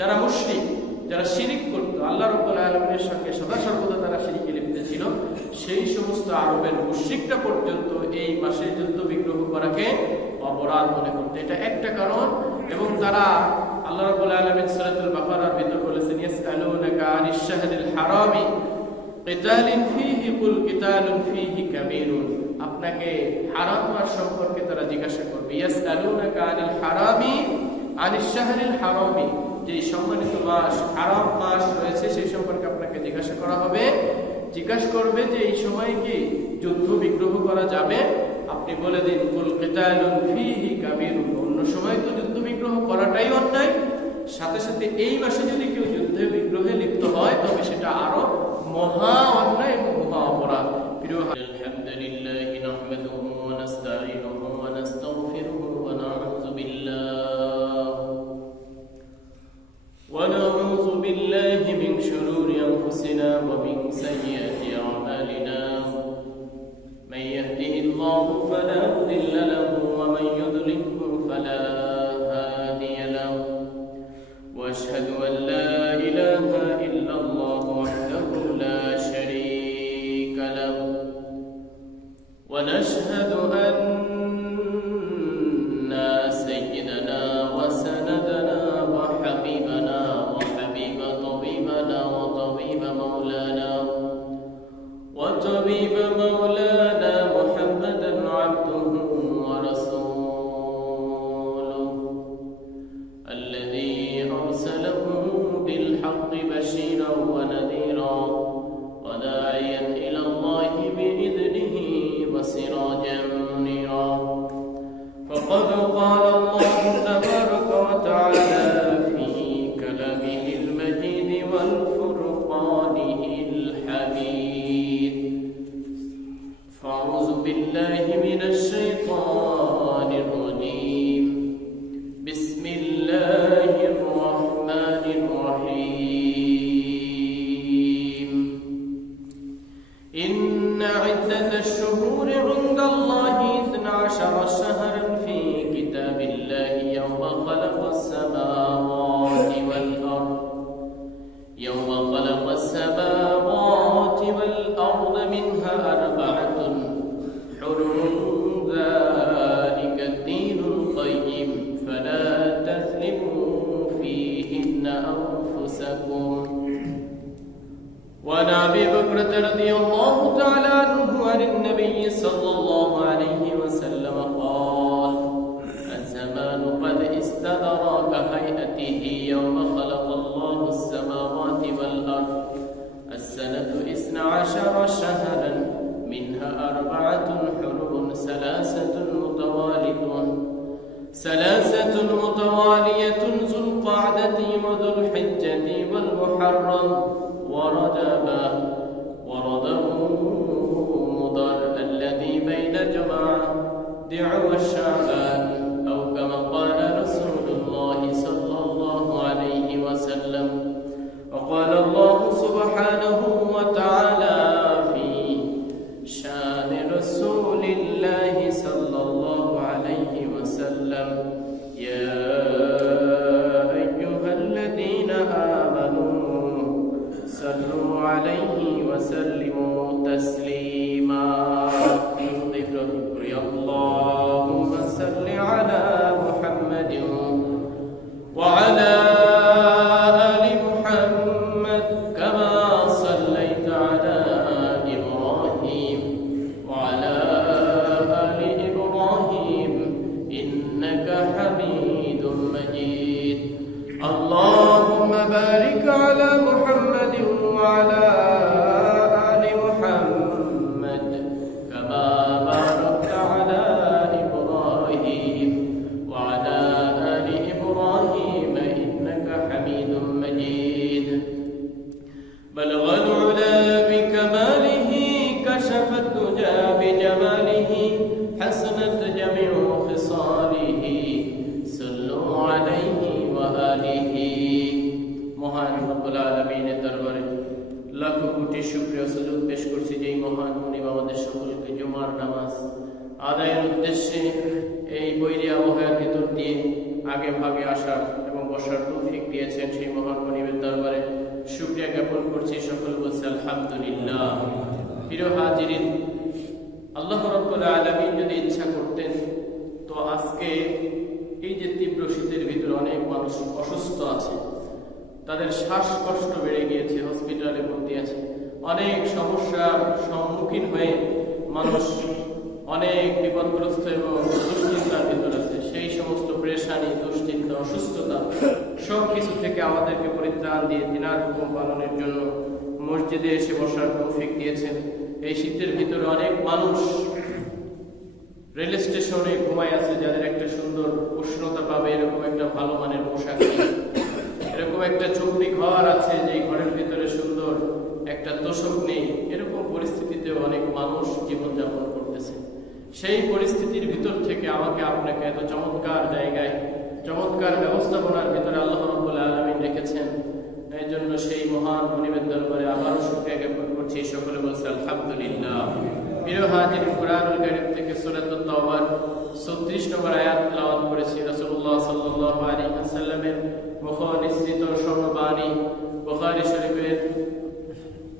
যারা মুশরিক, যারা শিরিক করতো, আল্লাহ রব্বুল আলমের সঙ্গে সদা সর্বদা তারা শিরিকে লিপ্ত ছিল। সেই সমস্ত আরবের মুশরিকটা পর্যন্ত এই মাসে যুদ্ধ বিগ্রহ করাকে অপরাধ মনে করতো। এটা একটা কারণ এবং তারা আল্লাহ রব্বুল আলমিন সরাতুল বাকারার ভিতর বলেছেন হারামি, কিতালিন কুল কিতালুন কাবীরুন। আপনাকে হারাম মাস সম্পর্কে তারা জিজ্ঞাসা করবে, ইয়াসআলুনাকা আনিল হারামি, আনিশ হারামি? যে সম্মানিত মাস হারাম মাস রয়েছে, সেই সম্পর্কে আপনাকে জিজ্ঞাসা করা হবে। জিজ্ঞাসা করবে যে এই সময় কি যুদ্ধ বিগ্রহ করা যাবে? আপনি বলে দিন অন্য সময় তো যুদ্ধ বিগ্রহ করাটাই অন্যায়। সাথে সাথে এই মাসে যদি কেউ যুদ্ধে বিগ্রহে লিপ্ত হয়, তবে সেটা আরও মহা অন্যায় এবং মহা অপরাধ। প্রিয় بشيرا ونذيرا وعن ابي بكرة رضي الله تعالى عنه عن النبي صلى الله عليه وسلم তাদের শ্বাসকষ্ট বেড়ে গিয়েছে হসপিটালে ভর্তি আছে। অনেক সমস্যার সম্মুখীন হয়ে মানুষ অনেক বিপদগ্রস্ত এবং দুশ্চিন্তার ভিতর আছে। সেই সমস্ত প্রেশানি দুশ্চিন্তা, অসুস্থতা সব কিছু থেকে আমাদেরকে পরিত্রাণ দিয়ে দিনার হুকুম পালনের জন্য মসজিদে এসে বসার তৌফিক দিয়েছেন। এই শীতের ভিতরে অনেক মানুষ রেল স্টেশনে ঘুমায় আছে, যাদের একটা সুন্দর উষ্ণতা পাবে, এরকম একটা ভালো মানের পোশাক এরকম একটা চুপড়ি ঘর আছে যে ঘরের ভিতরে সুন্দর একটা তোষক নেই। এরকম পরিস্থিতিতে অনেক মানুষ জীবনযাপন করতেছে। সেই পরিস্থিতির ভিতর থেকে আমাকে আপনাকে এত চমৎকার জায়গায়, চমৎকার ব্যবস্থাপনার ভিতরে আল্লাহ রব্বুল আলমিন রেখেছেন। এই জন্য সেই মহান মনিবের দরবারে আবারও শুক্রিয়া জ্ঞাপন করছি। সকলে বলছে, আলহামদুলিল্লাহ। প্রিয় হাজির কুরআনুল কারীম থেকে সূরাত তাওবার 36 নম্বর আয়াত তেলাওয়াত করেছি। রাসূলুল্লাহ সাল্লাল্লাহু আলাইহি ওয়াসাল্লামের মুখ স্বর্ণবাণী বুখারী শরীফের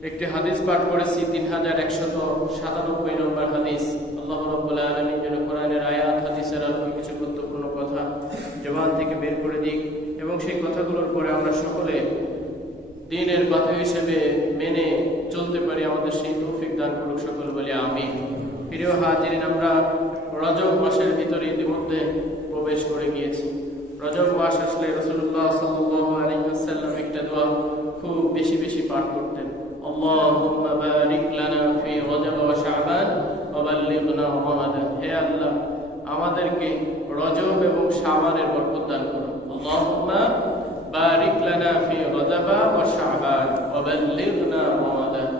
একটি হাদিস পাঠ করেছি তিন হাজার একশত সাতানব্বই নম্বর হাদিস। আল্লাহ রব্বুল আলমিন যেন কোরআনের আয়াত, হাদিসের আলোকে কিছু গুরুত্বপূর্ণ কথা জবান থেকে বের করে দিক এবং সেই কথাগুলোর পরে আমরা সকলে দিনের কথা হিসেবে মেনে চলতে পারি, আমাদের সেই তৌফিক দান করুক সকল বলে আমি প্রিয় হাজিরিন, আমরা রজব মাসের ভিতরে ইতিমধ্যে প্রবেশ করে গিয়েছি। রজব মাস আসলে রসুল্লাহ আলাইহি ওয়াসাল্লাম খুব বেশি বেশি পাঠ করতেন। আল্লাহুম্মা বারিক লানা ফি রজব ওয়া শাবান ওয়া বাল্লিগনা রমাদান। হে আল্লাহ, আমাদেরকে রজব এবং শাবানের বরকত দান করুন। আল্লাহুম্মা বারিক লানা ফি রজব ওয়া শাবান ওয়া বাল্লিগনা রমাদান।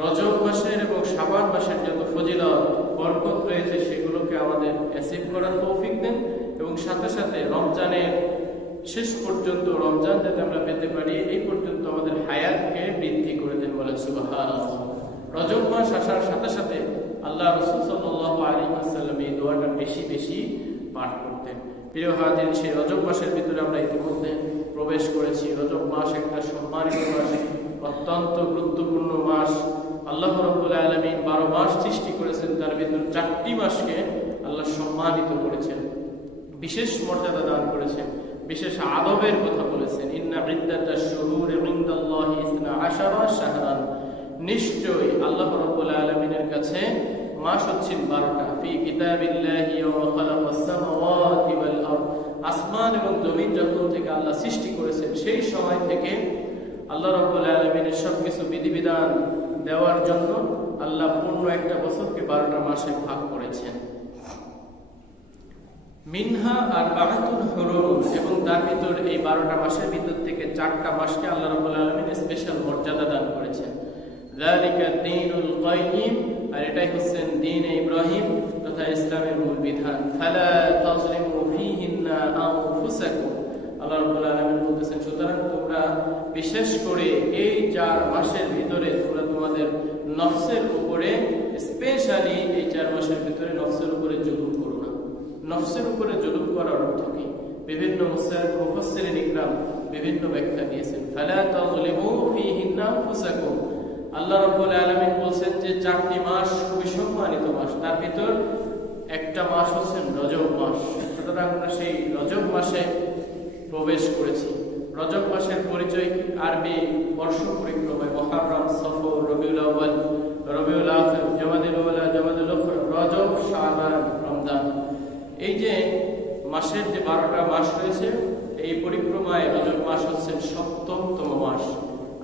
রজব মাসের এবং শাবান মাসের যত ফজিলত, বরকত রয়েছে, সেগুলোকে আমাদের অ্যাসিভ করার তৌফিক দেন এবং সাথে সাথে রমজানের শেষ পর্যন্ত রমজান যাতে আমরা পেতে পারি, এই পর্যন্ত আমাদের হায়াতকে বৃদ্ধি করে দেন বলেন সুবাহান রজব মাস আসার সাথে সাথে আল্লাহ রসুল সাল্লাহ আলী আসাল্লাম এই দোয়াটা বেশি বেশি পাঠ করতেন। প্রিয় হাজির সেই রজব মাসের ভিতরে আমরা ইতিমধ্যে প্রবেশ করেছি। রজব মাস একটা সম্মানিত মাস, অত্যন্ত গুরুত্বপূর্ণ মাস। আল্লাহ রব্বুল আলমিন বারো মাস সৃষ্টি করেছেন, তার ভিতর চারটি মাসকে আল্লাহ সম্মানিত করেছেন, বিশেষ মর্যাদা দান করেছেন। বিশেষ আদবের কথা বলেছেন। ইন্না ইদ্দাতা শুহুর ইনদাল্লাহি নিশ্চয়ই আল্লাহ রাব্বুল আলামিনের কাছে মাস হচ্ছে 12টা ফি কিতাবিল্লাহি ওয়া খালাকাস সামাওয়াতি ওয়াল আরদ। আসমান এবং জমিন যখন থেকে আল্লাহ সৃষ্টি করেছেন, সেই সময় থেকে আল্লাহ রাব্বুল আলামিনের সবকিছু বিধিবিধান দেওয়ার জন্য আল্লাহ পূর্ণ একটা বছরকে 12টা মাসে ভাগ করেছেন। মিনহা আর এবং তার ভিতর এই বারোটা মাসের ভিতর থেকে চারটা মাসকে আল্লাহ রাবুল আলমিন স্পেশাল মর্যাদা দান করেছেন। আর এটাই হচ্ছেন দ্বীন ইব্রাহিম তথা ইসলামের মূল বিধান। আল্লাহ রাব্বুল আলামিন বলতেছেন, সুতরাং তোমরা বিশেষ করে এই চার মাসের ভিতরে তোমরা তোমাদের নফসের উপরে স্পেশালি এই চার মাসের ভিতরে নফসের উপরে জুলুম নফসের উপরে জুলুম করার অর্থ কি? বিভিন্ন মুফাসসিরিন ইকরাম বিভিন্ন ব্যাখ্যা দিয়েছেন। ফালা তাযলিমু ফীহিন্না আনফুসাকুম। আল্লাহ রাব্বুল আলামিন বলছেন যে, চারটি মাস খুবই সম্মানিত মাস। তার ভিতর একটা মাস হচ্ছে রজব মাস। সুতরাং আমরা সেই রজব মাসে প্রবেশ করেছি। রজব মাসের পরিচয় কি? আরবি বর্ষ পরিক্রমায় মহারম, সফর, রবিউল আউয়াল, রবিউল আখির, জামাদুল আউয়াল জামাদুল আখির রজব, শাবান, রমজান। এই যে মাসের যে বারোটা মাস রয়েছে, এই পরিক্রমায় রজব মাস হচ্ছে সপ্তমতম মাস।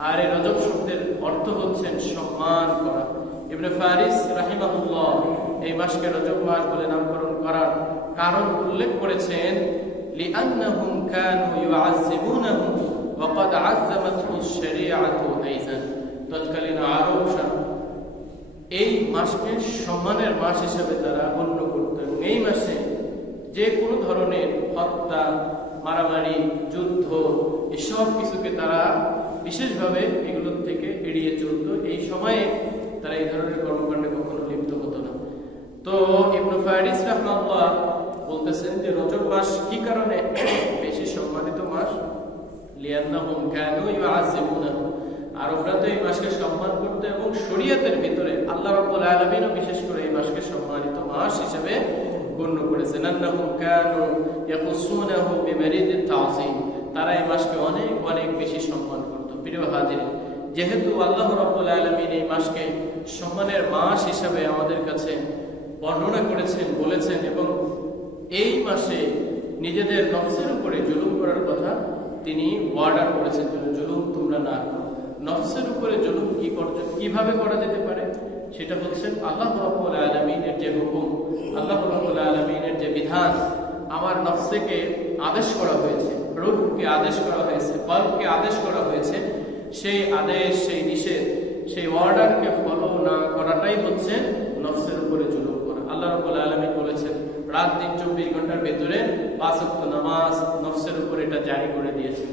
আর এই রজব শব্দের অর্থ হচ্ছেন সম্মান করা। ইবনে ফারিস রাহিমাহুল্লাহ এই মাসকে রজব মাস বলে নামকরণ করার কারণ উল্লেখ করেছেন, লিআন্নাহুম কানু ইউআযিবুনাহু ওয়াকাদ আযযামাতহু আশ-শরীআতু তৎকালীন আরব এই মাসকে সম্মানের মাস হিসেবে তারা গণ্য করত এবং এই মাসে যে কোনো ধরনের হত্যা, মারামারি, যুদ্ধ, এসব কিছুকে তারা বিশেষভাবে এগুলোর থেকে এড়িয়ে চলত। এই সময়ে তারা এই ধরনের কর্মকাণ্ডে কখনো লিপ্ত হতো না। তো ইবনু ফারিস রাহমাল্লাহ বলতেছেন যে, রজব মাস কি কারণে? বেশি সম্মানিত মাস? মাস লিয়ান্নাহুম কানু আরবরা তো এই মাসকে সম্মান করতে এবং শরীয়তের ভিতরে আল্লাহ রাব্বুল আলামিনও বিশেষ করে এই মাসকে সম্মানিত মাস হিসেবে গণ্য করেছেন। তারা এই মাসকে অনেক অনেক বেশি সম্মান করত। প্রিয় হাজির, যেহেতু আল্লাহ রাব্বুল আলামিন এই মাসকে সম্মানের মাস হিসাবে আমাদের কাছে বর্ণনা করেছেন, বলেছেন এবং এই মাসে নিজেদের নফসের উপরে জুলুম করার কথা তিনি ওয়ার্ডার করেছেন জুলুম তোমরা না করো। নফসের উপরে জুলুম কি কীভাবে করা যেতে পারে? সেটা হচ্ছে আল্লাহ রাব্বুল আলামিনের যে হুকুম আল্লাহ আলামিনের যে বিধান, আমার নফসকে আদেশ করা হয়েছে, রূপকে আদেশ করা হয়েছে আদেশ করা হয়েছে, সেই আদেশ, সেই নিষেধ, সেই অর্ডারকে ফলো না করাটাই হচ্ছে নফসের উপরে জুলুম করা। আল্লাহ রাব্বুল আলামিন বলেছেন, রাত দিন চব্বিশ ঘণ্টার ভেতরে পাঁচ ওয়াক্ত নামাজ নফসের উপরে এটা জারি করে দিয়েছেন।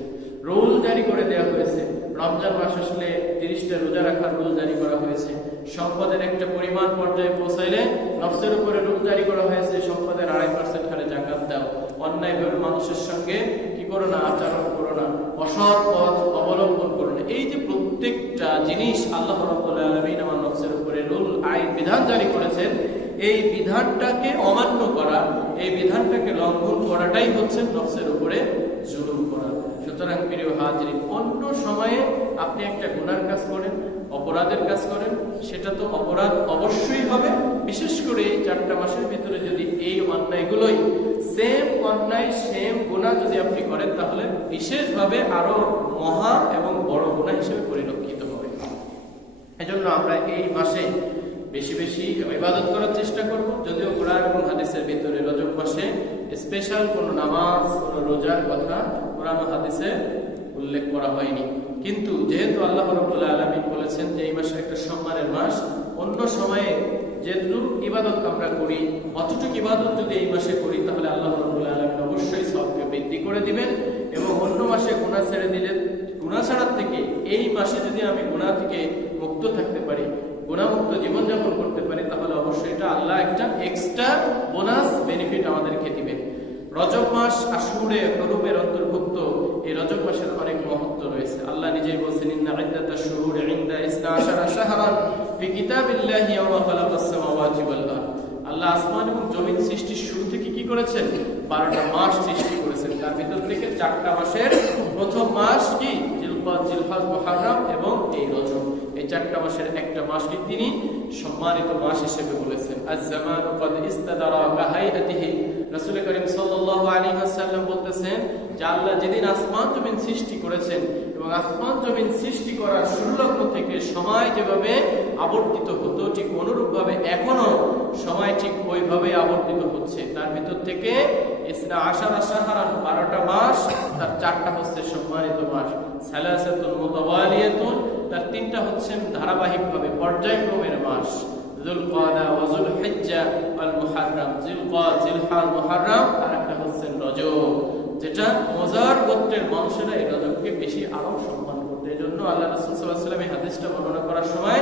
রুল জারি করে দেওয়া হয়েছে। রমজান মাস আসলে তিরিশটা রোজা রাখার রুল জারি করা হয়েছে। সম্পদের একটা পরিমাণ পর্যায়ে পৌঁছাইলে নফসের উপরে রুল জারি করা হয়েছে, সম্পদের আড়াই পার্সেন্ট হারে জাকাত দাও। অন্যায়ভাবে মানুষের সঙ্গে কি করো না, আচরণ করো না, অসৎ পথ অবলম্বন করো না। এই যে প্রত্যেকটা জিনিস আল্লাহ রাব্বুল আলামিন আমার নফসের উপরে রুল, আইন, বিধান জারি করেছেন, এই বিধানটাকে অমান্য করা, এই বিধানটাকে লঙ্ঘন করাটাই হচ্ছে নফসের উপরে জুলুম করা। সুতরাং প্রিয় হাজির অন্য সময়ে আপনি একটা গুনার কাজ করেন অপরাধের কাজ করেন, সেটা তো অপরাধ অবশ্যই হবে। বিশেষ করে এই চারটা মাসের ভিতরে যদি এই অন্যায়গুলোই সেম অন্যায় সেম গুণা যদি আপনি করেন, তাহলে বিশেষভাবে আরও মহা এবং বড় গুণা হিসেবে পরিলক্ষিত হবে। এজন্য আমরা এই মাসে বেশি বেশি ইবাদত করার চেষ্টা করব। যদিও কোরআন এবং হাদিসের ভিতরে রজব মাসে স্পেশাল কোনো নামাজ, কোনো রোজার কথা কোরআন হাদিসে উল্লেখ করা হয়নি। কিন্তু যেহেতু আল্লাহ রাব্বুল আলামিন বলেছেন যে এই মাসে একটা সম্মানের মাস, অন্য সময়ে যেটুকু ইবাদত আমরা করি, অতটুকু ইবাদত যদি এই মাসে করি, তাহলে আল্লাহ রাব্বুল আলামিন অবশ্যই সবকে বৃদ্ধি করে দিবেন এবং অন্য মাসে গুনাহ ছেড়ে দিলে, গুনাহ ছাড়ার থেকে এই মাসে যদি আমি গুনাহ থেকে মুক্ত থাকতে পারি গুণামুক্ত জীবনযাপন করতে পারি, তাহলে অবশ্যই এটা আল্লাহ একটা এক্সট্রা বোনাস বেনিফিট আমাদেরকে দিবেন। রজব মাস, আশুরে হরুপের অন্তর্ভুক্ত এই রজব মাসের অনেক মহত্ব রয়েছে আল্লাহ নিজেই বলছেন ইন্না ইদ্দাতা শুহুর ইনদা ইসনা আশারা শাহরান আল্লাহ আসমান এবং জমিন সৃষ্টির শুরু থেকে কি করেছেন? বারোটা মাস সৃষ্টি করেছেন। তার ভিতর থেকে চারটা মাসের প্রথম মাস কি? এবং এই রজব। এই চারটা মাসের একটা মাসকে তিনি সম্মানিত মাস হিসেবে বলেছেন। আজ জামান কদ ইস্তাদারা কাহাইয়াতিহি রাসূল করিম সাল্লাল্লাহু আলাইহি ওয়াসাল্লাম বলতেছেন যে আল্লাহ যেদিন আসমান জমিন সৃষ্টি করেছেন এবং আসমান জমিন সৃষ্টি করার সংলগ্ন থেকে সময় যেভাবে আবর্তিত হতো, ঠিক অনুরূপভাবে এখনও সময় ঠিক ওইভাবে আবর্তিত হচ্ছে। তার ভিতর থেকে ইসরা আশারা সাহারান বারোটা মাস, তার চারটা হচ্ছে সম্মানিত মাস। তার তিনটা হচ্ছেন ধারাবাহিকভাবে পর্যায়ক্রমের মাস। যুলকাদা ওয়া যুলহিজ্জা ওয়াল মুহাররম। মুহাররম আর একটা রজব যেটা মজার গোত্রের মানুষেরা এই রজবকে বেশি আরও সম্মান করতে। আল্লাহ রাসূল সাল্লাল্লাহু আলাইহি এই হাদিসটা বর্ণনা করার সময়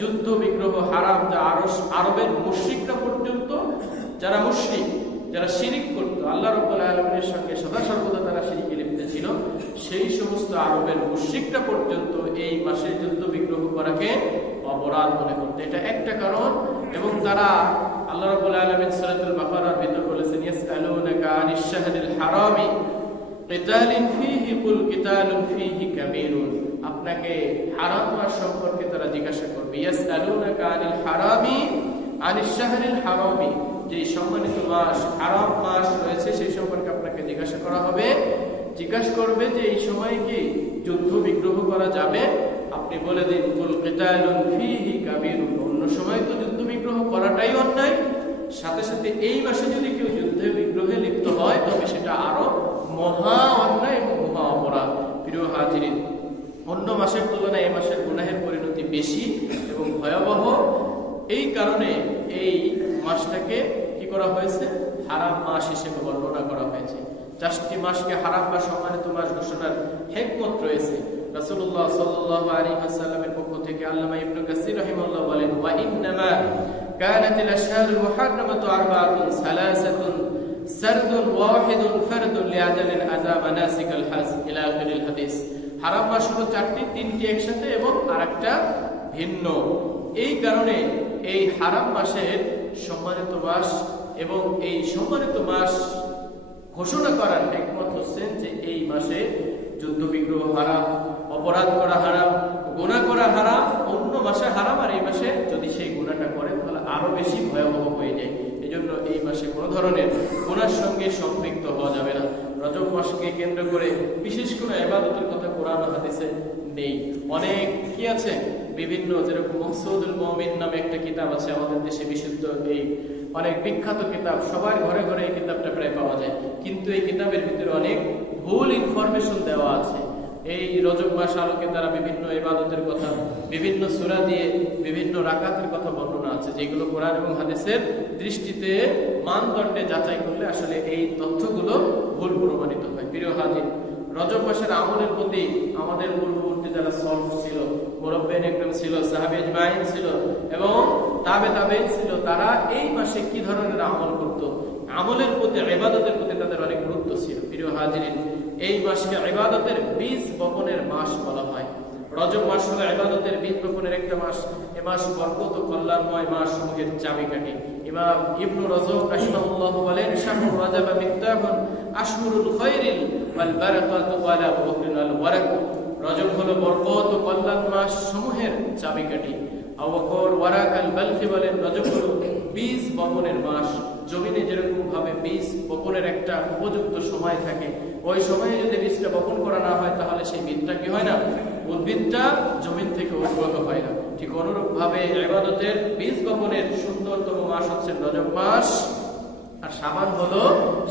যুদ্ধ বিগ্রহ হারাম যা আরস, আরবের মুশ্রিকরা পর্যন্ত, যারা মুশ্রিক, যারা শিরিক করতো, আল্লাহ রব্বুল আলমিনের সঙ্গে সদা সর্বদা তারা শিরিকে লিপ্ত ছিল, সেই সমস্ত আরবের মুশ্রিকরা পর্যন্ত এই মাসে যুদ্ধ বিগ্রহ করাকে অপরাধ মনে করতো। এটা একটা কারণ, এবং তারা আল্লাহ রব্বুল আলমিন সরাতুল বাকারার ভিতর বলেছেন, ইয়াসআলুনাকা আনিশ শাহরিল হারামি আপনাকে সম্পর্কে তারা জিজ্ঞাসা করবে। হারামি যে সম্মানিত মাস মাস রয়েছে, সেই সম্পর্কে আপনাকে জিজ্ঞাসা করা হবে। জিজ্ঞাসা করবে যে এই সময় কি যুদ্ধ বিগ্রহ করা যাবে? আপনি বলে দিন, কুল কিতালুন ফীহি কাবীরুন। অন্য সময় তো যুদ্ধ বিগ্রহ করাটাই অন্যায়। সাথে সাথে এই মাসে যদি কেউ যুদ্ধে বিগ্রহে লিপ্ত হয়, তবে সেটা আরও মহা অন্যায় এবং মহা অপরাধ। প্রিয় হাজিরিন, অন্য মাসের তুলনায় এই মাসের গুনাহের পরিণতি বেশি এবং ভয়াবহ। এই কারণে এই মাসটাকে কি করা হয়েছে? হারাম মাস হিসেবে বর্ণনা করা হয়েছে। চারটি মাসকে হারাম বা সম্মানিত মাস ঘোষণার হেকমত রয়েছে। রাসূলুল্লাহ সাল্লাল্লাহু আলাইহি ওয়াসাল্লামের পক্ষ থেকে আল্লামা কাসির বলেন, ওয়া কানাতিল মুহাররামাতু আরবা'তুন সালাসাতুন سرد واحد فرد لعدل أدى مناسك الحج إلى آخر الحديث হারাম মাস হলো চারটি তিনটি একসাথে এবং আরেকটা ভিন্ন এই কারণে এই হারাম মাসের সম্মানিত মাস এবং এই সম্মানিত মাস ঘোষণা করার একমত হচ্ছেন যে এই মাসে যুদ্ধ বিগ্রহ হারাম অপরাধ করা হারাম গুণা করা হারাম অন্য মাসে হারাম আর এই মাসে যদি সেই গুণাটা করে তাহলে আরো বেশি ভয়াবহ ধরনের গুণার সঙ্গে সম্পৃক্ত হওয়া যাবে না। রজব মাসকে কেন্দ্র করে বিশেষ কোনো এবাদতের কথা কোরআন হাদিসে নেই। অনেক কি আছে? বিভিন্ন, যেরকম মকসুদুল মমিন নামে একটা কিতাব আছে আমাদের দেশে বিশুদ্ধ এই অনেক বিখ্যাত কিতাব। সবার ঘরে ঘরে এই কিতাবটা প্রায় পাওয়া যায়। কিন্তু এই কিতাবের ভিতরে অনেক ভুল ইনফরমেশন দেওয়া আছে। এই রজব মাস আলোকে তারা বিভিন্ন ইবাদতের কথা, বিভিন্ন সূরা দিয়ে বিভিন্ন রাকাতের কথা বর্ণনা আছে, যেগুলো কোরআন এবং হাদিসের দৃষ্টিতে মানদণ্ডে যাচাই করলে আসলে এই তথ্যগুলো ভুল প্রমাণিত হয়। প্রিয় হাজির, রজব মাসের আমলের প্রতি আমাদের পূর্ববর্তী যারা সলফ ছিল মুরব্বেন একদম ছিল সাহাবে আজমাইন ছিল এবং তাবে তাবে ছিল, তারা এই মাসে কি ধরনের আমল করত? আমলের প্রতি, ইবাদতের প্রতি তাদের অনেক গুরুত্ব ছিল। প্রিয় হাজিরিন এই মাসকে ইবাদতের বীজ বপনের মাস বলা হয়। রজব মাস হলো ইবাদতের বীজ বপনের একটা মাস। এ মাস বরকত ও কল্যাণময় মাস সমূহের চাবিকাঠি। ইমাম ইবনু রাহিমাহুল্লাহ বলেন রজব আশহুরুল খায়রিল ওয়াল বারাকাতু ওয়ালা রজব হলো বরকত ও কল্যাণ মাস সমূহের চাবিকাঠি। বালখি বলেন রজব হলো বীজ বপনের মাস। জমিনে যেরকম ভাবে বীজ বপনের একটা উপযুক্ত সময় থাকে, ওই সময়ে যদি বীজটা বপন করা না হয়, তাহলে সেই বীজটা কি হয় না? উদ্ভিদটা জমিন থেকে উদ্ভূত হয় না। ঠিক অনুরূপ ভাবে ইবাদতের বীজ বপনের সুন্দরতম মাস হচ্ছে রজব মাস। আর সাবান হলো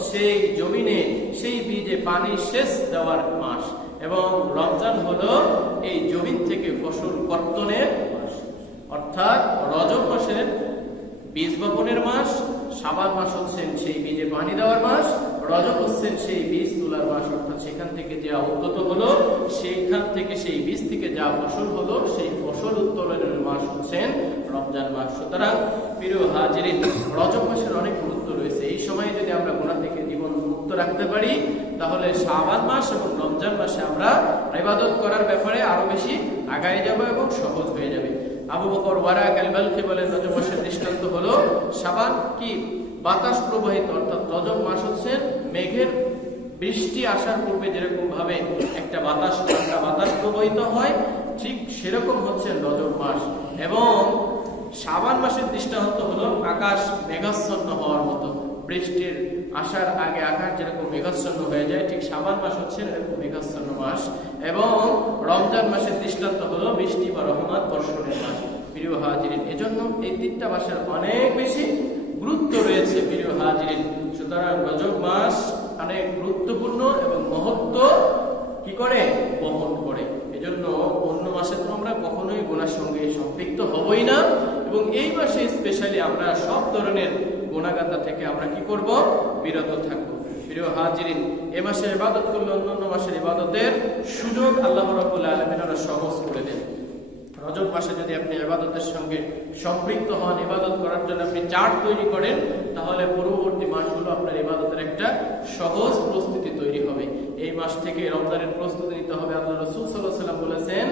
সেই জমিনে, সেই বীজে পানি সেচ দেওয়ার মাস। এবং রমজান হলো এই জমিন থেকে ফসল কর্তনের মাস। অর্থাৎ রজব মাসের বীজ বপনের মাস, সাবান মাস হচ্ছেন সেই বীজে পানি দেওয়ার মাস। রজব হচ্ছেন সেই বীজ তোলার মাস অর্থাৎ সেখান থেকে যা উদ্গত হলো সেইখান থেকে সেই বীজ থেকে যা ফসল হলো, সেই ফসল উত্তোলনের মাস হচ্ছেন রমজান মাস। সুতরাং প্রিয় হাজিরিন, রজব মাসের অনেক গুরুত্ব রয়েছে। এই সময়ে যদি আমরা গোনা থেকে জীবন মুক্ত রাখতে পারি, তাহলে শাবান মাস এবং রমজান মাসে আমরা ইবাদত করার ব্যাপারে আরও বেশি আগায় যাব এবং সহজ হয়ে যাবে। Abu Bakr Warraq al Balkhi বলেন, রজব মাসের দৃষ্টান্ত হলো সাবান কি? বাতাস প্রবাহিত, অর্থাৎ রজব মাস হচ্ছে মেঘের বৃষ্টি আসার পূর্বে যেরকম ভাবে একটা বাতাস ঠান্ডা বাতাস প্রবাহিত হয়, ঠিক সেরকম হচ্ছে রজব মাস। এবং সাবান মাসের দৃষ্টান্ত হলো আকাশ মেঘাচ্ছন্ন হওয়ার মতো। বৃষ্টির আসার আগে আকাশ যেরকম মেঘাচ্ছন্ন হয়ে যায়, ঠিক সাবান মাস হচ্ছে এরকম মেঘাচ্ছন্ন মাস। এবং রমজান মাসের দৃষ্টান্ত হলো বৃষ্টি বা রহমান বর্ষণের মাস। প্রিয় হাজিরিন, এজন্য এই তিনটা মাসের অনেক বেশি গুরুত্ব রয়েছে প্রিয় হাজিরিন। সুতরাং রজব মাস অনেক গুরুত্বপূর্ণ এবং মহত্ব কি করে? বহন করে। এজন্য অন্য মাসে তো আমরা কখনোই গোনার সঙ্গে সম্পৃক্ত হবই না। এবং এই মাসে স্পেশালি আমরা সব ধরনের গোনাগাতা থেকে আমরা কি করব? বিরত থাকব। প্রিয় হাজিরিন, এ মাসে ইবাদত করলে অন্য মাসের ইবাদতের সুযোগ আল্লাহ রাব্বুল আলামিন ওরা সহজ করে দেন। রজব মাসে যদি আপনি ইবাদতের সঙ্গে সম্পৃক্ত হন, ইবাদত করার জন্য আপনি চার্ট তৈরি করেন, তাহলে পরবর্তী মাসগুলো আপনার ইবাদতের একটা সহজ প্রস্তুতি তৈরি হবে। এই মাস থেকে রমজানের প্রস্তুতি নিতে হবে। আল্লাহ রাসূল সাল্লাল্লাহু আলাইহি ওয়াসাল্লাম বলেছেন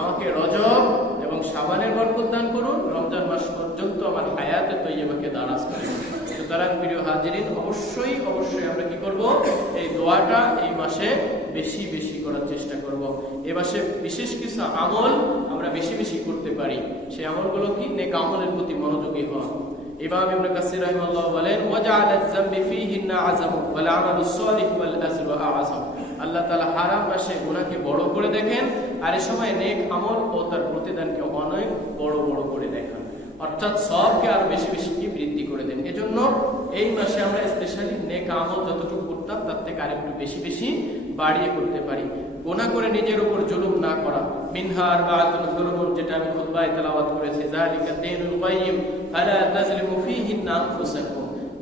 আমাকে রজব এবং সাবানের বরকত দান করুন। রমজান মাস পর্যন্ত আমার হায়াতে তৈয়বাকে দারাজ করুন। সুতরাং প্রিয় হাজিরিন, অবশ্যই অবশ্যই আমরা কি করব? এই দোয়াটা এই মাসে বেশি বেশি করার চেষ্টা করব। এই মাসে বিশেষ কিছু আমল আমরা বেশি বেশি করতে পারি। সেই আমলগুলো কি? নেক আমলের প্রতি মনোযোগী হওয়া। ইমাম ইবনে কাসির বলেন আয-যামবি ফীহিন্না আযাম ওয়াল আমালুস সালিহ ওয়াল আজরু আযম আল্লাহ তাআলা হারাম মাসে গুনাহকে বড় করে দেখেন, আর এই সময় নেক আমল ও তার প্রতিদানকে অনেক বড় বড় করে দেখান। অর্থাৎ সবকে আর বেশি বেশি এজন্য এই মাসে আমরা স্পেশালি নেক আমল যতটুকু করতাম, তার থেকে আরেকটু বেশি বেশি বাড়িয়ে করতে পারি। গোনা করে নিজের উপর জুলুম না করা। মিনহার বা যেটা আমি করেছি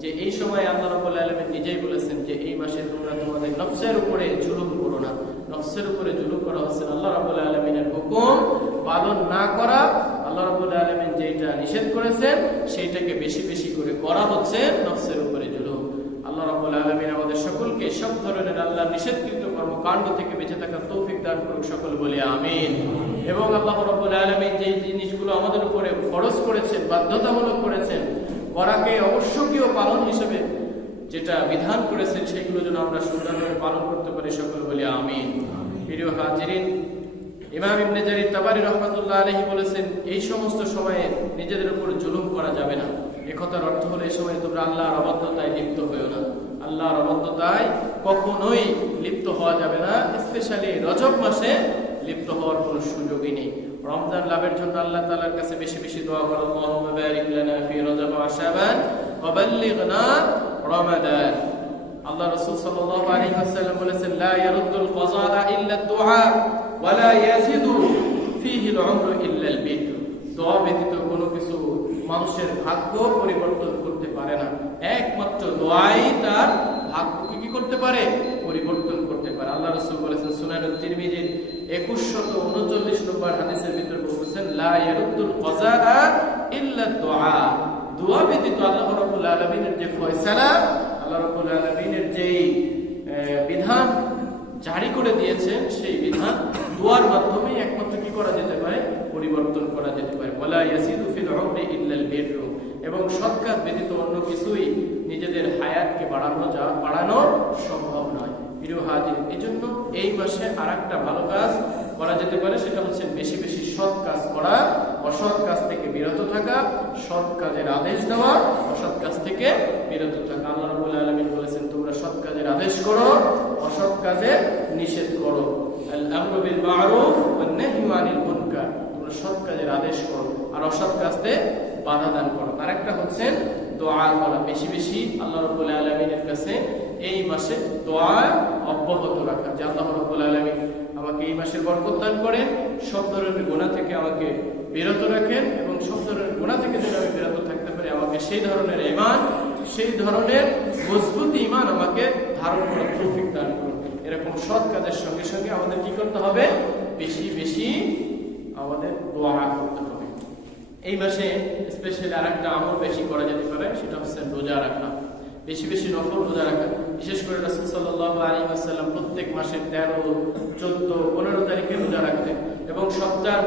যে এই সময় আল্লাহ রাব্বুল আলামিন নিজেই বলেছেন যে এই মাসে তোমরা তোমাদের নফসের উপরে জুলুম করো না। নফসের উপরে জুলুম করা হচ্ছে আল্লাহ রাব্বুল আলামিনের হুকুম পালন না করা আল্লাহ রাব্বুল আলামিন যেটা নিষেধ করেছেন, সেইটাকে বেশি বেশি করে করা হচ্ছে নফসের উপরে আল্লাহ আলামিন আমাদের সকলকে সব ধরনের আল্লাহ নিষেধকৃত কর্মকাণ্ড থেকে বেঁচে থাকার তৌফিক দান করুক সকল বলে আমিন। এবং আল্লাহ আলামিন যে জিনিসগুলো আমাদের উপরে ফরজ করেছেন, বাধ্যতামূলক করেছেন, করাকে অবশ্যকীয় পালন হিসেবে যেটা বিধান করেছেন, সেগুলো যেন আমরা সুন্দরভাবে পালন করতে পারি সকল বলে আমিন। প্রিয় হাজিরিন ইমাম ইবনে জারির তাবারি রহমাতুল্লাহ আলাইহি বলেছেন, এই সমস্ত সময়ে নিজেদের উপর জুলুম করা যাবে না। একথার অর্থ হলো, এই সময় তোমরা আল্লাহর অবদ্ধতায় লিপ্ত হয়েও না। আল্লাহর অবদ্ধতায় কখনোই লিপ্ত হওয়া যাবে না স্পেশালি রজব মাসে লিপ্ত হওয়ার কোনো সুযোগই নেই। রমজান লাভের জন্য আল্লাহ তাআলার কাছে বেশি বেশি দোয়া করো আল্লাহুম্মা বারিক ফি রজব ওয়া শাবান ওয়া রমাদান। আল্লাহ রাসূল সাল্লাল্লাহু আলাইহি ওয়াসাল্লাম বলেছেন, লা ইয়ারুদ্দুল কাযা ইল্লা দুআ ওয়া লা ইয়াজিদু ফীহি আল-উমরু ইল্লা আল-বির দোয়া ব্যতীত কোনো কিছু মানুষের ভাগ্য পরিবর্তন করতে পারে না। একমাত্র দোয়াই তার ভাগ্যকে কি করতে পারে? পরিবর্তন করতে পারে। আল্লাহ রাসূল বলেছেন সুনান তিরমিজির 2139 নম্বর হাদিসের ভিতর বলেছেন লা ইয়ারুদ্দুল কাযা ইল্লা দুআ দোয়া ব্যতীত আল্লাহ রাব্বুল আলামিনের যে ফয়সালা, আল্লাহ রাব্বুল আলামিনের যেই বিধান জারি করে দিয়েছেন, সেই বিধান দোয়ার মাধ্যমেই একমাত্র কি করা যেতে পারে? পরিবর্তন করা যেতে পারে। ওয়ালা ইয়াসিদু ফিল উমরি ইল্লাল বিররু। এবং সৎ কাজ ব্যতীত অন্য কিছুই নিজেদের হায়াতকে বাড়ানো যা, বাড়ানো সম্ভব নয়। প্রিয় হাজির, এজন্য এই মাসে আরেকটা ভালো কাজ করা যেতে পারে, সেটা হচ্ছে বেশি বেশি সৎ কাজ করা, অসৎ কাজ থেকে বিরত থাকা, সৎ কাজের আদেশ দেওয়া, অসৎ কাজ থেকে বিরত থাকা। আল্লাহ রাব্বুল আলামিন বলেছেন, তোমরা সৎ কাজের আদেশ করো, অসৎ কাজে নিষেধ করো। মারুফ ওয়ান নাহয়ু আনিল মুনকার। তোমরা সৎ কাজের আদেশ করো আর অসৎ কাজে বাধা দান করো। আরেকটা হচ্ছে দোয়া করা। বেশি বেশি আল্লাহ রাব্বুল আলামিনের কাছে এই মাসে দোয়া অব্যাহত রাখা। যে আল্লাহ রাব্বুল আলামিন আমাকে এই মাসের বরকত দান করেন, সব ধরনের গুনাহ থেকে আমাকে বিরত রাখেন এবং সব ধরনের গুনাহ থেকে যেন আমি বিরত থাকতে পারি, আমাকে সেই ধরনের ইমান সেই ধরনের মজবুত ইমান আমাকে ধারণ করার তৌফিক দান এরকম সৎ কাজের সঙ্গে সঙ্গে আমাদের কি করতে হবে? বেশি বেশি আমাদের দোয়া করতে হবে। এই মাসে স্পেশালি আর একটা আমল বেশি করা যেতে পারে, সেটা হচ্ছে রোজা রাখা। বেশি বেশি নফল রোজা রাখা। বিশেষ করে রাসুল সাল্লাহ আলী আসাল্লাম প্রত্যেক মাসের তেরো, চোদ্দ, পনেরো তারিখে রোজা রাখতেন এবং সপ্তাহ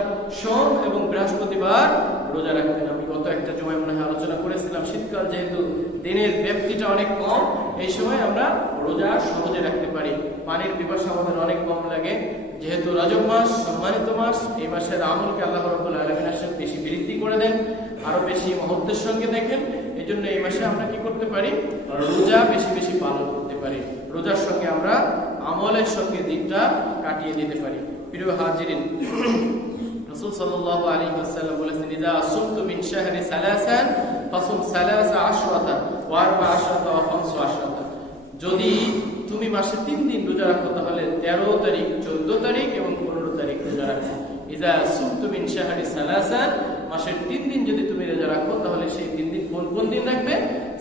সোম এবং বৃহস্পতিবার রোজা রাখতেন। আমি গত একটা সময় মনে হয় আলোচনা করেছিলাম, শীতকাল যেহেতু দিনের ব্যক্তিটা অনেক কম, এই সময় আমরা রোজা সহজে রাখতে পারি। পানির পিপাসা আমাদের অনেক কম লাগে। যেহেতু রজব মাস, সম্মানিত মাস, এই মাসের আমলকে আল্লাহ রব্বুল আলমিন আসেন বেশি বৃদ্ধি করে দেন, আরও বেশি মহত্বের সঙ্গে দেখেন। এই জন্য এই মাসে আমরা কি করতে পারি? রোজা বেশি বেশি পালন করতে পারি। রোজার সঙ্গে আমরা আমলের সঙ্গে দিনটা কাটিয়ে দিতে পারি। প্রিয় হাজিরিন, রাসূল সাল্লাল্লাহু আলাইহি ওয়াসাল্লাম বলেছেন, ইদা আসুমতু মিন শাহরি সালাসান, ফাসুম সালাসা আশরাতা, ওয়া আরবা আশরাতা ওয়া খামসু আশরাতা। যদি তুমি মাসে তিন দিন রোজা রাখো, তাহলে তেরো তারিখ, চোদ্দ তারিখ এবং পনেরো তারিখ রোজা রাখো। মিন শাহরি সালাসান মাসের তিন দিন যদি তুমি রোজা রাখো, তাহলে সেই তিন দিন কোন কোন দিন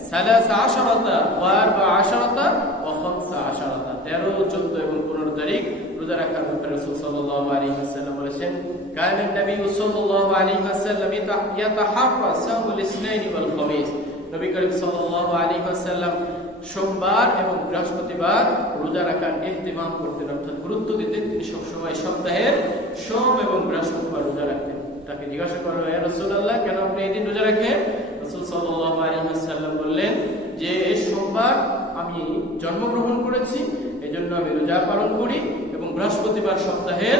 সালাসা আশরাতা আরবা আশরাতা খামসা আশরাতা। তেরো, চোদ্দ এবং পনেরো তারিখ রোজা রাখার ব্যাপারে আলাইহি ওয়াসাল্লাম বলেছেন সামুল ইসনাইনি ওয়াল খামিস। নবী করিম সাল্লাল্লাহু আলাইহি ওয়াসাল্লাম সোমবার এবং বৃহস্পতিবার রোজা রাখার ইহতিমাম করতেন, অর্থাৎ গুরুত্ব দিতেন। তিনি সবসময় সপ্তাহের সোম এবং বৃহস্পতিবার রোজা রাখতেন। তাকে জিজ্ঞাসা করল হে রাসূলুল্লাহ, কেন আপনি এই দিন রোজা রাখেন? রাসূল আলাইহি বললেন যে, সোমবার আমি জন্মগ্রহণ করেছি, এজন্য আমি রোজা পালন করি এবং বৃহস্পতিবার সপ্তাহের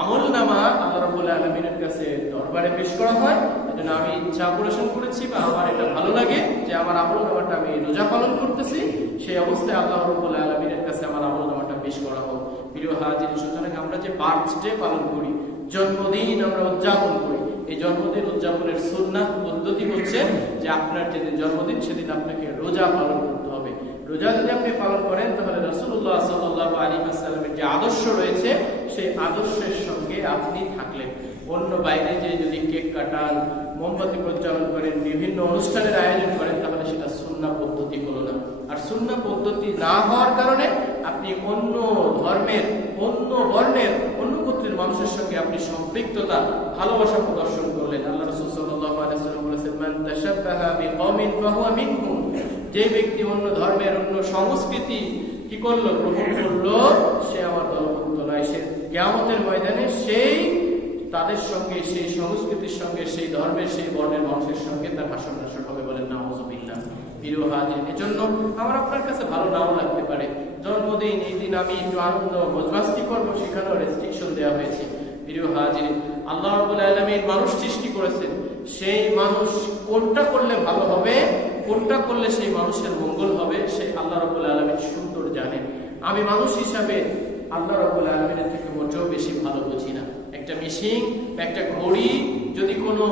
আমল নামা আল্লাহ রাব্বুল আলমিনের কাছে দরবারে পেশ করা হয়। এজন্য আমি ইচ্ছা পোষণ করেছি বা আমার এটা ভালো লাগে যে আমার আমল নামাটা আমি রোজা পালন করতেছি। সেই অবস্থায় আল্লাহ রাব্বুল আলামিনের কাছে আমার আমল নামাটা পেশ করা হোক। প্রিয় হাজির সুতরাং আমরা যে বার্থডে পালন করি, জন্মদিন আমরা উদযাপন করি, এই জন্মদিন উদযাপনের সুন্নাহ, পদ্ধতি হচ্ছে যে আপনার যেদিন জন্মদিন, সেদিন আপনাকে রোজা পালন করতে হবে। রোজা যদি আপনি পালন করেন, তাহলে রসুল্লাহ সাল্লাহ আলী আসসালামের যে আদর্শ রয়েছে, সেই আদর্শের সঙ্গে আপনি থাকলেন। অন্য বাইরে যে যদি কেক কাটান, মোমবাতি প্রজ্বলন করেন, বিভিন্ন অনুষ্ঠানের আয়োজন করেন, তাহলে সেটা সুন্না পদ্ধতি হলো না। আর সুন্না পদ্ধতি না হওয়ার কারণে আপনি অন্য ধর্মের, অন্য বর্ণের, অন্য গোত্রের মানুষের সঙ্গে আপনি সম্পৃক্ততা, ভালোবাসা প্রদর্শন করলেন। আল্লাহ রসুল আলাইহি বলেছেন, মান যে ব্যক্তি অন্য ধর্মের, অন্য সংস্কৃতি কি করল, গ্রহণ করল, সে আমার দলভুক্ত নয়। সে কিয়ামতের ময়দানে সেই তাদের সঙ্গে, সেই সংস্কৃতির সঙ্গে, সেই ধর্মের, সেই বর্ণের মানুষের সঙ্গে তার হাসন নাসর হবে বলেন না হজবিল্লা প্রিয় হাজির এজন্য আমার আপনার কাছে ভালো নাও লাগতে পারে। জন্মদিন, এই দিন আমি একটু আনন্দ সেখানেও রেস্ট্রিকশন দেওয়া হয়েছে। হাজির আল্লাহ আলমীর মানুষ সৃষ্টি করেছেন। সেই মানুষ কোনটা করলে ভালো হবে, কোনটা করলে সেই মানুষের মঙ্গল হবে সেই আল্লাহ রবুল আলমীর সুন্দর জানেন। আমি মানুষ হিসাবে আল্লাহ রবুল আলমিনের থেকে মোটেও বেশি ভালো বুঝি না। একটা মেশিন বা একটা ঘড়ি যদি কোনো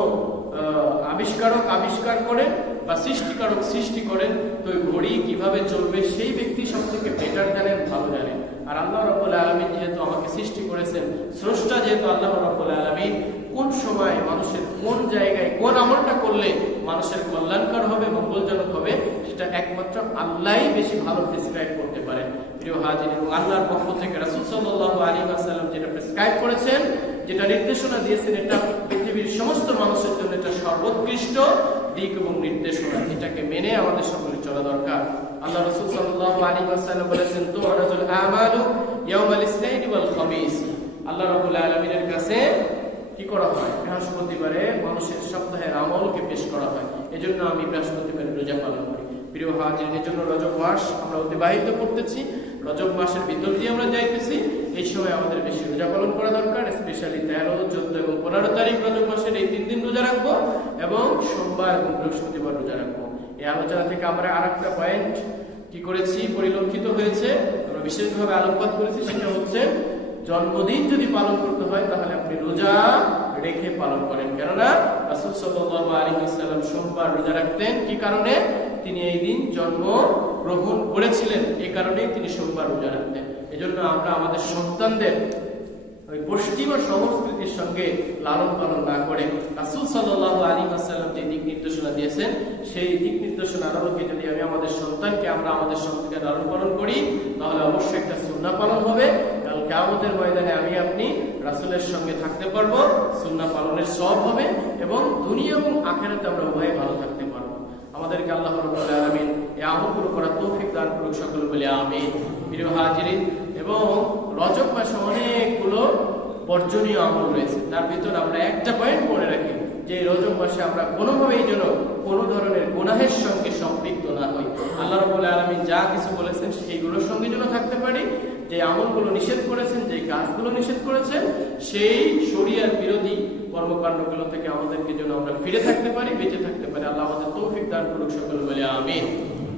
আবিষ্কারক আবিষ্কার করে বা সৃষ্টিকারক সৃষ্টি করেন তো ওই ঘড়ি কীভাবে চলবে সেই ব্যক্তি সব থেকে বেটার জানেন, ভালো জানেন। আর আল্লাহ রব্বুল আলমিন যেহেতু আমাকে সৃষ্টি করেছেন, স্রষ্টা যেহেতু আল্লাহ রব্বুল আলমিন, কোন সময় মানুষের কোন জায়গায় কোন আমলটা করলে মানুষের কল্যাণকর হবে, মঙ্গলজনক হবে, সেটা একমাত্র আল্লাহই বেশি ভালো প্রেসক্রাইব করতে পারেন। প্রিয় হাজির এবং আল্লাহর পক্ষ থেকে রাসুল সাল্লাহ আলী আসাল্লাম যেটা প্রেসক্রাইব করেছেন নির্দেশনা দিয়েছেন, এটা পৃথিবীর সমস্ত মানুষের জন্য এটা সর্বোৎকৃষ্ট দিক এবং নির্দেশনা। এটাকে মেনে আমাদের সকলে চলা দরকার। আল্লাহ রসুল সাল্লাহ আলী বলেছেন তো আল্লাহ কাছে কি করা হয়? বৃহস্পতিবারে মানুষের সপ্তাহের আমলকে পেশ করা হয়। এজন্য আমি বৃহস্পতিবারে রোজা পালন করি। প্রিয় হাজির এই জন্য রজব মাস আমরা অতিবাহিত করতেছি। রজব মাসের ভিতর দিয়ে আমরা যাইতেছি। এই সময় আমাদের বেশি রোজা পালন করা দরকার স্পেশালি তেরো, চোদ্দ এবং পনেরো তারিখ রজব মাসের এই তিন দিন রোজা রাখব এবং সোমবার এবং বৃহস্পতিবার রোজা রাখব। এই আলোচনা থেকে আমরা আর একটা পয়েন্ট কি করেছি, পরিলক্ষিত হয়েছে, আমরা বিশেষভাবে আলোকপাত করেছি, সেটা হচ্ছে জন্মদিন যদি পালন করতে হয়, তাহলে আপনি রোজা রেখে পালন করেন। কেননা রাসুল সাল্লাহ আলী ইসলাম সোমবার রোজা রাখতেন। কি কারণে? তিনি এই দিন জন্ম গ্রহণ করেছিলেন। এই কারণেই তিনি সোমবার রোজা রাখতেন। এজন্য আমরা আমাদের সন্তানদের ওই পশ্চিমা সংস্কৃতির সঙ্গে লালন পালন না করে রাসুল সাল্লাহ আলী আসাল্লাম যে দিক নির্দেশনা দিয়েছেন, সেই দিক নির্দেশনার আলোকে যদি আমি আমাদের সন্তানকে আমরা আমাদের সন্তানকে লালন পালন করি, তাহলে অবশ্যই একটা সুন্না পালন হবে। কাল কেমতের ময়দানে আমি আপনি রাসুলের সঙ্গে থাকতে পারব সুন্না পালনের সব হবে এবং দুনিয়া এবং আখেরাতে আমরা উভয়ে ভালো থাকতে পারব। আমাদেরকে আল্লাহ রব্বুল আলামিন এই আমলগুলো করার তৌফিক দান করুক সকল বলে আমিন। প্রিয় হাজিরিন এবং রজব মাসে অনেকগুলো বর্জনীয় আমল রয়েছে। তার ভিতর আমরা একটা পয়েন্ট মনে রাখি, যে রজব মাসে আমরা কোনোভাবেই যেন কোনো ধরনের গুনাহের সঙ্গে সম্পৃক্ত না হই। আল্লাহ রবুল আলমিন যা কিছু বলেছেন, সেইগুলোর সঙ্গে যেন থাকতে পারি। যে আমলগুলো নিষেধ করেছেন, যে কাজগুলো নিষেধ করেছেন, সেই শরিয়ার বিরোধী কর্মকাণ্ডগুলো থেকে আমাদেরকে যেন আমরা ফিরে থাকতে পারি, বেঁচে থাকতে পারি। আল্লাহ আমাদের তৌফিক দান করুক সকল বলে আমিন।